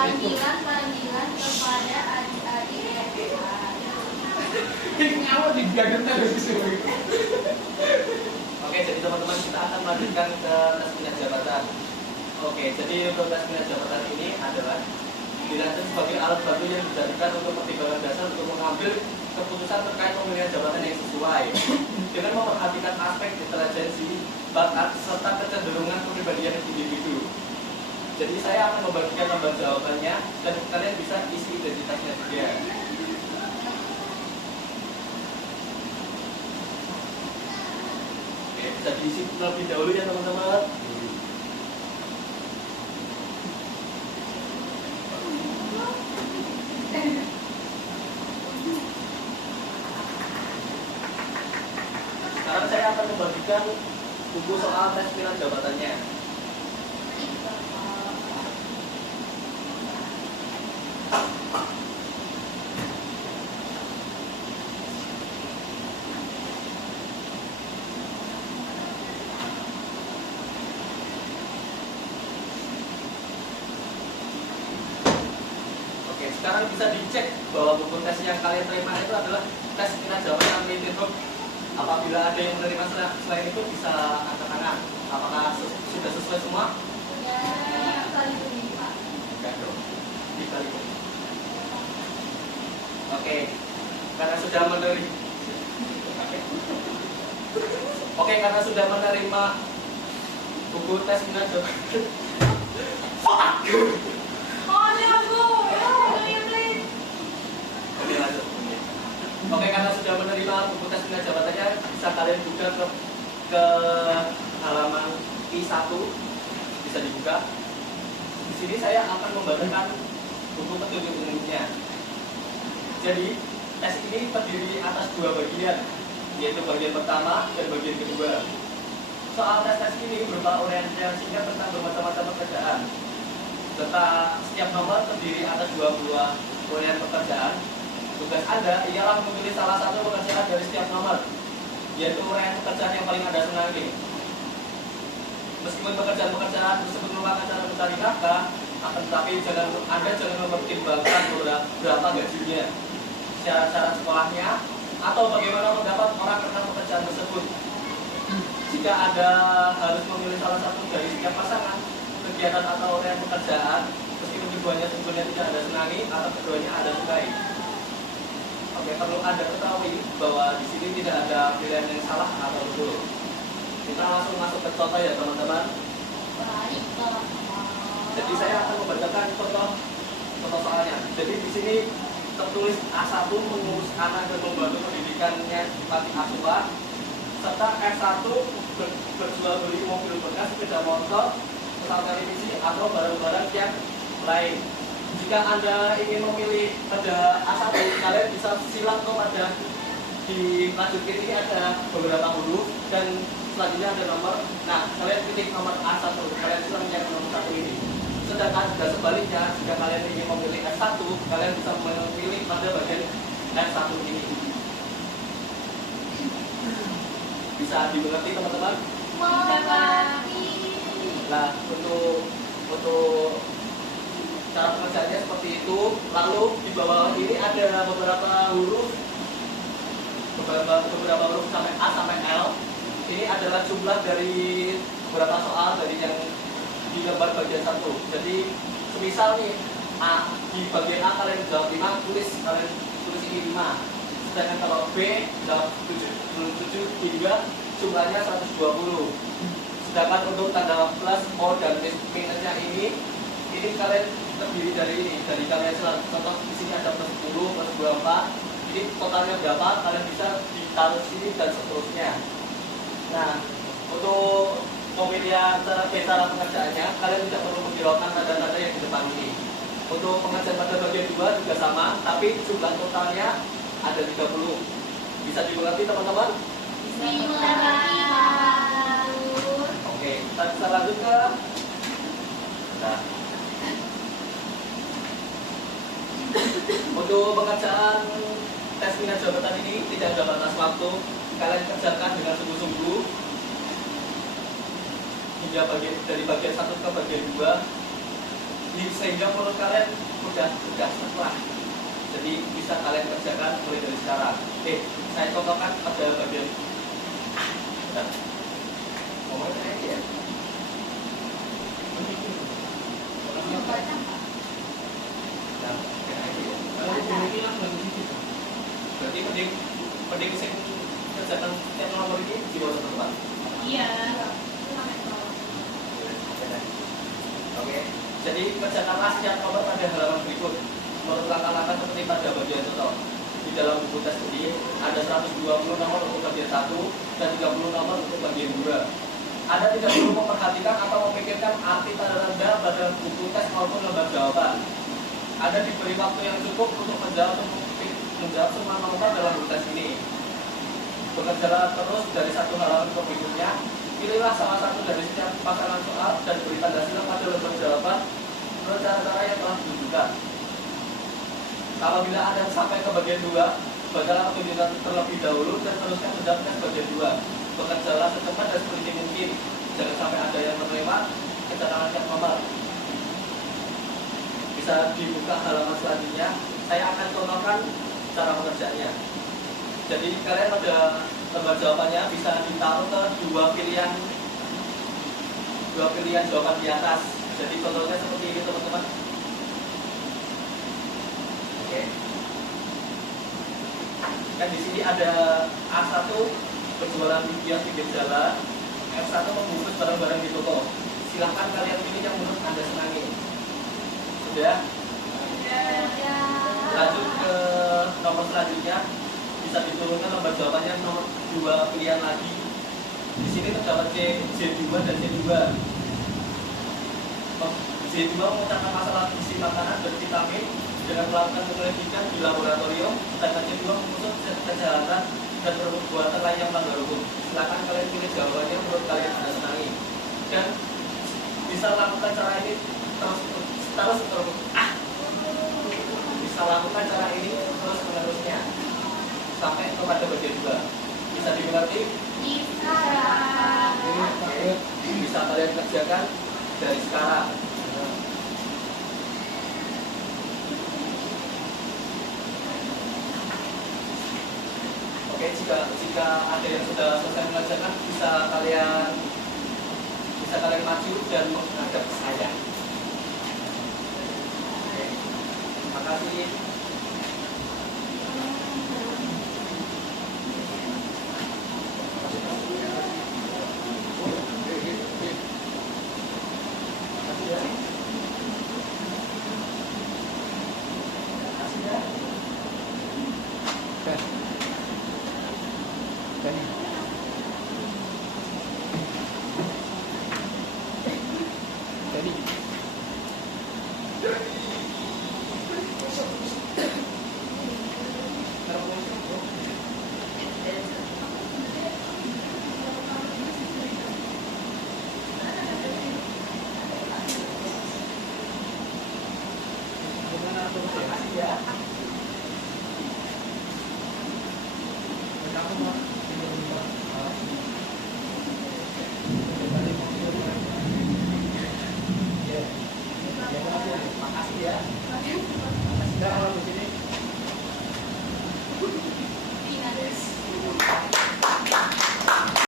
Panggilan kepada adik-adik SMA. Ini ngawur di gagal televisi. Oke, jadi teman-teman kita akan melanjutkan ke tes minat jabatan. Oke, jadi untuk tes minat jabatan ini adalah dirancang sebagai alat bantu yang dijadikan untuk pertimbangan dasar untuk mengambil keputusan terkait pemilihan jabatan yang sesuai dengan memperhatikan aspek intelijensi, bakat, serta kecenderungan kepribadian individu. Jadi saya akan membagikan lembar jawabannya dan kalian bisa isi identitasnya juga. Oke, bisa diisi terlebih dahulu ya teman-teman. Sekarang saya akan membagikan buku soal tes minat jabatannya. Oke, sekarang bisa dicek bahwa buku tes yang kalian terima itu adalah tes minat jabatan Litbang. Apabila ada yang menerima selain itu bisa angkat tangan. Apakah sudah sesuai semua? Ya, kali ini Pak. Enggak dong. Dibalik. Oke, karena sudah menerima. Oke, karena sudah menerima buku tes minat jabatan. Fuck. Oh, ya Bu. Oke, lanjut. Oke, karena sudah menerima buku tes minat jabatannya, bisa kalian buka ke halaman I1, bisa dibuka. Di sini saya akan membacakan buku petunjuk umumnya. Jadi, tes ini terdiri atas dua bagian, yaitu bagian pertama dan bagian kedua. Soal tes ini berupa uraian singkat tentang bermacam-macam pekerjaan. Serta setiap nomor terdiri atas 2 buah uraian pekerjaan. Tugas Anda ialah memilih salah satu pekerjaan dari setiap nomor, yaitu uraian pekerjaan yang paling Anda senangi. Meskipun pekerjaan-pekerjaan tersebut merupakan cara mencari nafkah, akan tetapi Anda jangan mempertimbangkan berapa gajinya, syarat-syarat sekolahnya, atau bagaimana mendapat orang tentang pekerjaan tersebut. Jika Anda harus memilih salah satu dari setiap pasangan, kegiatan atau uraian pekerjaan, meskipun keduanya sebenarnya tidak Anda senangi atau keduanya Anda sukai. Oke, perlu Anda ketahui bahwa di sini tidak ada pilihan yang salah atau betul. Kita langsung masuk ke contoh ya teman-teman. Baik, Pak. Jadi saya akan membacakan contoh soalnya. Jadi di sini tertulis A1 mengurus anak dan membantu pendidikannya di panti asuhan, serta S1 berjual beli mobil bekas, sepeda motor, pesawat televisi atau barang-barang yang lain. Jika Anda ingin memilih pada A1, kalian bisa silang kepada di lanjutin ini ada beberapa huruf dan selanjutnya ada nomor. Nah, kalian pilih nomor A1, kalian silang yang nomor 1 ini. Sedangkan jika sebaliknya, jika kalian ingin memilih S1, kalian bisa memilih pada bagian S1 ini. Bisa dimengerti teman-teman? Mengerti. Nah, untuk cara pengerjaannya seperti itu. Lalu di bawah ini ada beberapa huruf sampai A sampai L. Ini adalah jumlah dari beberapa soal dari yang di lembar bagian 1. Jadi semisal nih A, di bagian A kalian jawab 5, kalian tulis ini 5. Sedangkan kalau B jawab 7 hingga jumlahnya 120. Sedangkan untuk tanda plus O dan minusnya ini kalian terdiri dari kalian contoh di sini ada plus 10, plus 24. Jadi totalnya berapa kalian bisa ditaruh sini dan seterusnya. Nah, untuk pemilihan cara pengerjaannya kalian tidak perlu menghiraukan tanda-tanda yang di depan ini. Untuk pengerjaan pada bagian 2 juga sama, tapi jumlah totalnya ada 30. Bisa dimengerti teman-teman? Dimengerti, Pak. Oke, kita bisa lanjut ke nah. Untuk pekerjaan tes minat jabatan ini tidak ada batas waktu. Kalian kerjakan dengan sungguh-sungguh hingga dari bagian 1 ke bagian 2. sehingga menurut kalian udah setelah. Jadi bisa kalian kerjakan mulai dari sekarang. Saya contohkan pada bagian ngomongnya aja ya. Nah, kayak aja ya. Kalau ini langsung di situ. Berarti mending sing kerjakan setiap nomor ini di bawah tempat. Iya. Oke. Jadi kerjakanlah setiap nomor pada halaman berikut. Menurut langkah-langkah seperti pada bagian contoh. Di dalam buku tes ini ada 120 nomor untuk bagian 1 dan 30 nomor untuk bagian 2. Anda tidak perlu memperhatikan atau memikirkan arti tanda-tanda pada buku tes maupun lembar jawaban. Anda diberi waktu yang cukup untuk menjawab semua nomor dalam buku tes ini. Bekerjalah terus dari satu halaman ke berikutnya. Pilihlah salah satu dari setiap pasangan soal dan beri tanda silang pada lembar jawaban menurut cara-cara yang telah ditunjukkan. Kalau bila Anda sampai ke bagian 2, bacalah petunjukan terlebih dahulu dan teruskan menjawab tes bagian 2. Bekerjalah secepat dan seperti mungkin. Jangan sampai ada yang terlewat. Kecatangan yang nomor. Bisa dibuka halaman selanjutnya. Saya akan contohkan cara mengerjakannya. Jadi kalian ada lembar jawabannya bisa ditaruh ke dua pilihan jawaban di atas. Jadi contohnya seperti ini teman-teman. Oke. Kan di sini ada A1 berjualan lumpia pinggir jalan, F1 membungkus barang-barang di toko. Silahkan kalian pilih yang menurut Anda senangi. Sudah? Lanjut ke nomor selanjutnya. Bisa diturunkan lembar jawabannya nomor 2 pilihan lagi. Di sini terdapat C2 dan C2. C2 memecahkan masalah gizi makanan dan vitamin dengan melakukan penyelidikan di laboratorium, sedangkan C2 mengusut kejahatan dan perbuatan lain yang melanggar hukum. Silakan kalian pilih jawabannya menurut kalian Anda senangi. Dan bisa lakukan cara ini terus bisa lakukan cara ini terus menerusnya sampai kepada bagian 2. Bisa dimengerti? Bisa kalian kerjakan dari sekarang. Oke, jika ada yang sudah selesai mengerjakan bisa kalian maju dan menghadap saya.